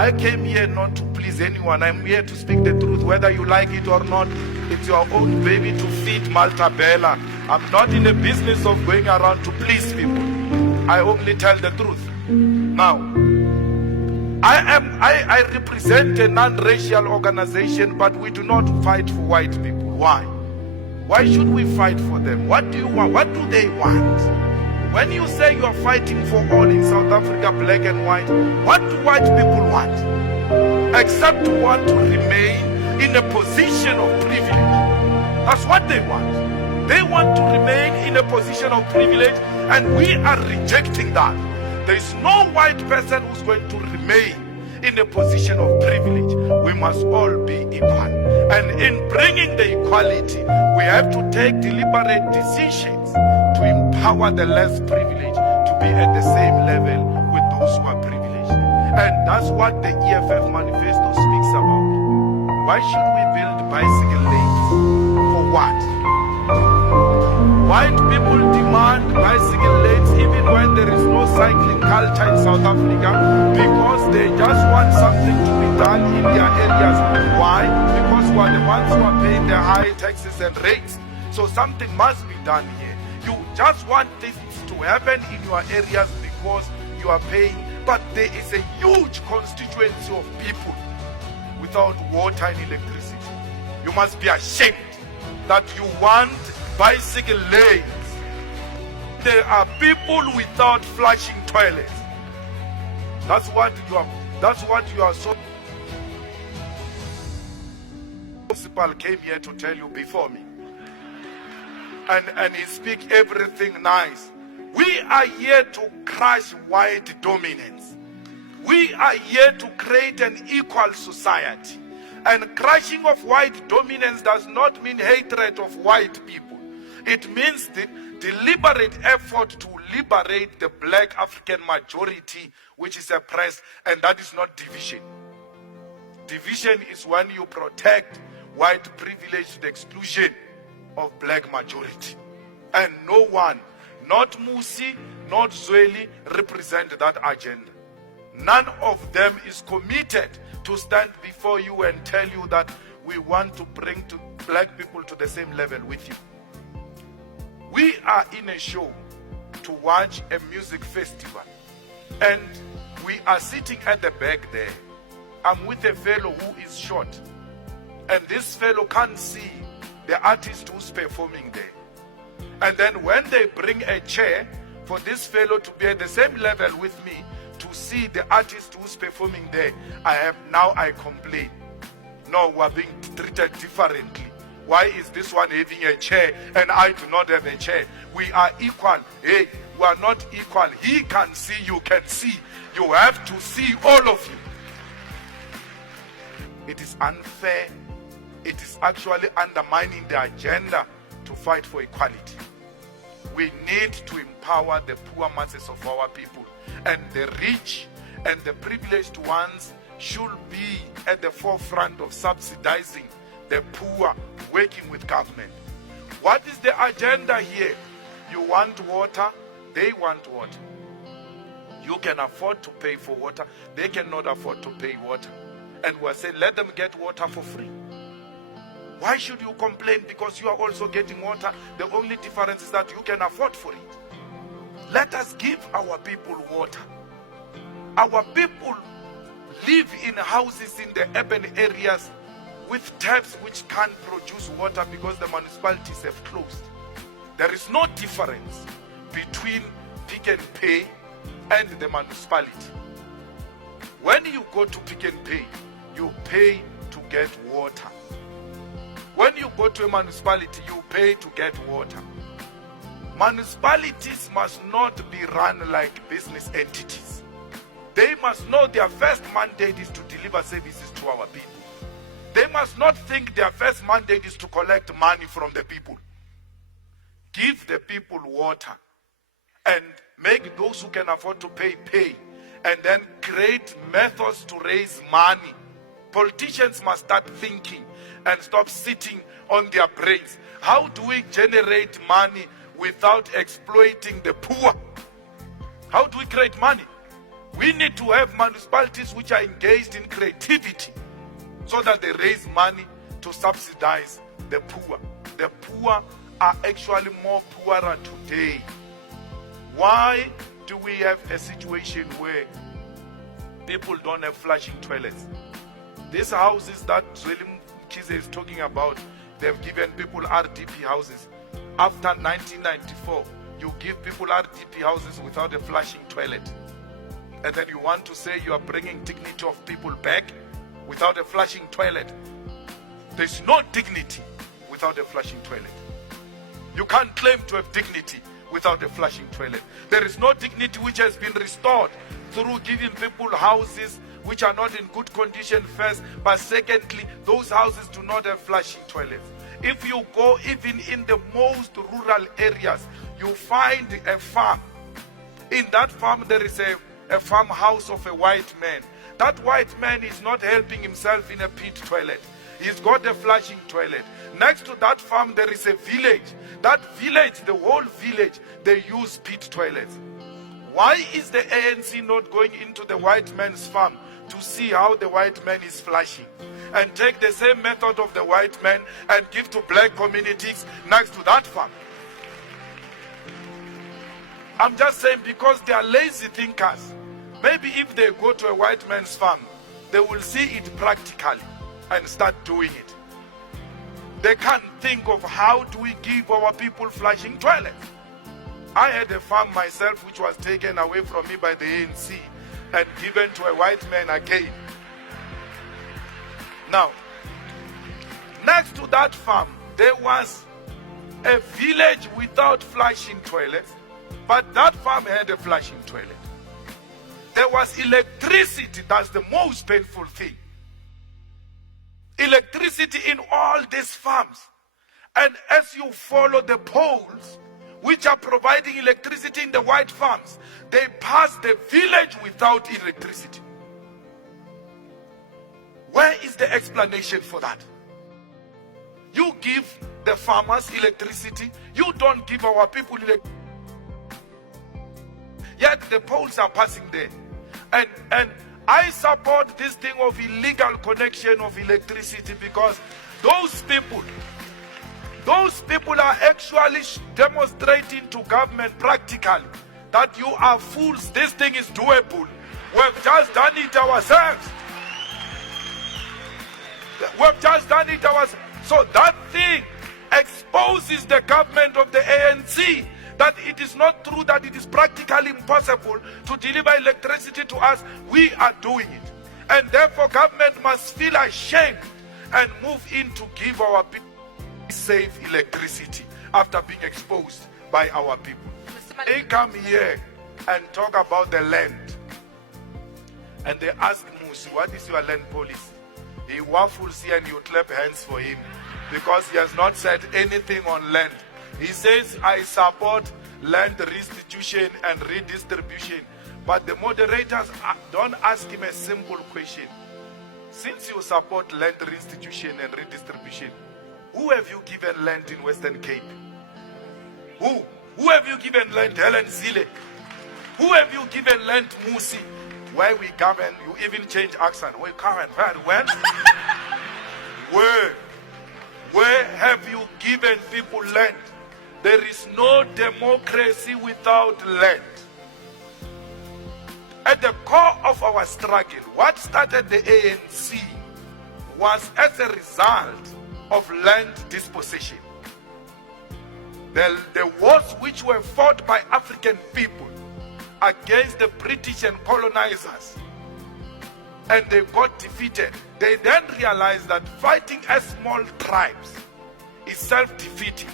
I came here not to please anyone. I'm here to speak the truth, whether you like it or not. It's your own baby to feed Malta Bella. I'm not in the business of going around to please people. I only tell the truth. Now, I represent a non-racial organization, but we do not fight for white people. Why? Why should we fight for them? What do you want? What do they want? When you say you are fighting for all in South Africa, black and white, what do white people want? Except to want to remain in a position of privilege. That's what they want. They want to remain in a position of privilege, and we are rejecting that. There is no white person who's going to remain in a position of privilege. We must all be equal. And in bringing the equality, we have to take deliberate decisions to empower the less privileged to be at the same level with those who are privileged. And that's what the EFF manifesto speaks about. Why should we build bicycle lanes? For what? White people demand bicycle lanes even when there is no cycling culture in South Africa, because they just want something to be done in their areas. Why? Because we are the ones who are paying the high taxes and rates. So something must be done here. You just want this to happen in your areas because you are paying, but there is a huge constituency of people without water and electricity. You must be ashamed that you want bicycle lanes. There are people without flushing toilets. That's what you are so. Principal came here to tell you before me. And he speak everything nice. We are here to crush white dominance. We are here to create an equal society. And crushing of white dominance does not mean hatred of white people. It means the deliberate effort to liberate the black African majority, which is oppressed, and that is not division. Division is when you protect white privilege to the exclusion of black majority. And no one, not Musi, not Zweli, represent that agenda. None of them is committed to stand before you and tell you that we want to bring to black people to the same level with you. We are in a show to watch a music festival, and we are sitting at the back there. I'm with a fellow who is short, and this fellow can't see the artist who's performing there. And then when they bring a chair for this fellow to be at the same level with me to see the artist who's performing there, I complain. No, we're being treated differently. Why is this one having a chair and I do not have a chair? We are equal. Hey, we are not equal. He can see, you can see. You have to see, all of you. It is unfair. It is actually undermining the agenda to fight for equality. We need to empower the poor masses of our people, and the rich and the privileged ones should be at the forefront of subsidizing the poor, working with government. What is the agenda here? You want water, they want water. You can afford to pay for water, they cannot afford to pay water. And we're saying let them get water for free. Why should you complain because you are also getting water? The only difference is that you can afford for it. Let us give our people water. Our people live in houses in the urban areas with taps which can't produce water because the municipalities have closed. There is no difference between Pick n Pay and the municipality. When you go to Pick n Pay, you pay to get water. When you go to a municipality, you pay to get water. Municipalities must not be run like business entities. They must know their first mandate is to deliver services to our people. They must not think their first mandate is to collect money from the people. Give the people water and make those who can afford to pay, pay. And then create methods to raise money. Politicians must start thinking and stop sitting on their brains. How do we generate money without exploiting the poor? How do we create money? We need to have municipalities which are engaged in creativity so that they raise money to subsidize the poor. The poor are actually more poorer today. Why do we have a situation where people don't have flushing toilets? These houses that Julius Malema is talking about, they've given people RDP houses. After 1994, you give people RDP houses without a flushing toilet. And then you want to say you are bringing dignity of people back without a flushing toilet. There's no dignity without a flushing toilet. You can't claim to have dignity without a flushing toilet. There is no dignity which has been restored through giving people houses which are not in good condition first, but secondly, those houses do not have flushing toilets. If you go even in the most rural areas, you find a farm. In that farm there is a farmhouse of a white man. That white man is not helping himself in a pit toilet. He's got a flushing toilet. Next to that farm there is a village. That village, the whole village, they use pit toilets. Why is the ANC not going into the white man's farm to see how the white man is flushing? And take the same method of the white man and give to black communities next to that farm. I'm just saying, because they are lazy thinkers. Maybe if they go to a white man's farm, they will see it practically and start doing it. They can't think of how do we give our people flushing toilets. I had a farm myself which was taken away from me by the ANC and given to a white man again. Now, next to that farm, there was a village without flushing toilets, but that farm had a flushing toilet. There was electricity. That's the most painful thing. Electricity in all these farms. And as you follow the poles which are providing electricity in the white farms, they pass the village without electricity. Where is the explanation for that? You give the farmers electricity, you don't give our people electricity. Yet the poles are passing there. And I support this thing of illegal connection of electricity, because those people are actually demonstrating to government practically that you are fools. This thing is doable. We've just done it ourselves. We've just done it ourselves. So that thing exposes the government of the ANC that it is not true, that it is practically impossible to deliver electricity to us. We are doing it. And therefore government must feel ashamed and move in to give our people safe electricity after being exposed by our people. They come here and talk about the land. And they ask Musi, what is your land policy? He waffles here and you clap hands for him, because he has not said anything on land. He says, I support land restitution and redistribution. But the moderators don't ask him a simple question. Since you support land restitution and redistribution, who have you given land in Western Cape? Who? Who have you given land? Helen Zille. Who have you given land? Musi. Where we govern, you even change accent. We govern very well. Where have you given people land? There is no democracy without land. At the core of our struggle, what started the ANC was as a result of land dispossession. The wars which were fought by African people against the British and colonizers, and they got defeated. They then realized that fighting as small tribes is self-defeating.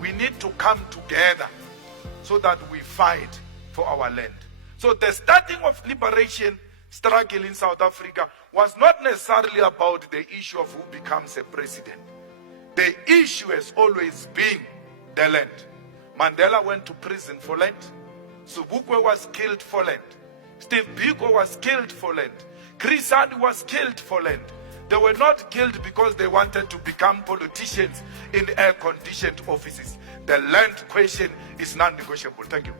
We need to come together so that we fight for our land. So the starting of liberation struggle in South Africa was not necessarily about the issue of who becomes a president. The issue has always been the land. Mandela went to prison for land. Sobukwe was killed for land. Steve Biko was killed for land. Chris Hani was killed for land. They were not killed because they wanted to become politicians in air-conditioned offices. The land question is non-negotiable. Thank you.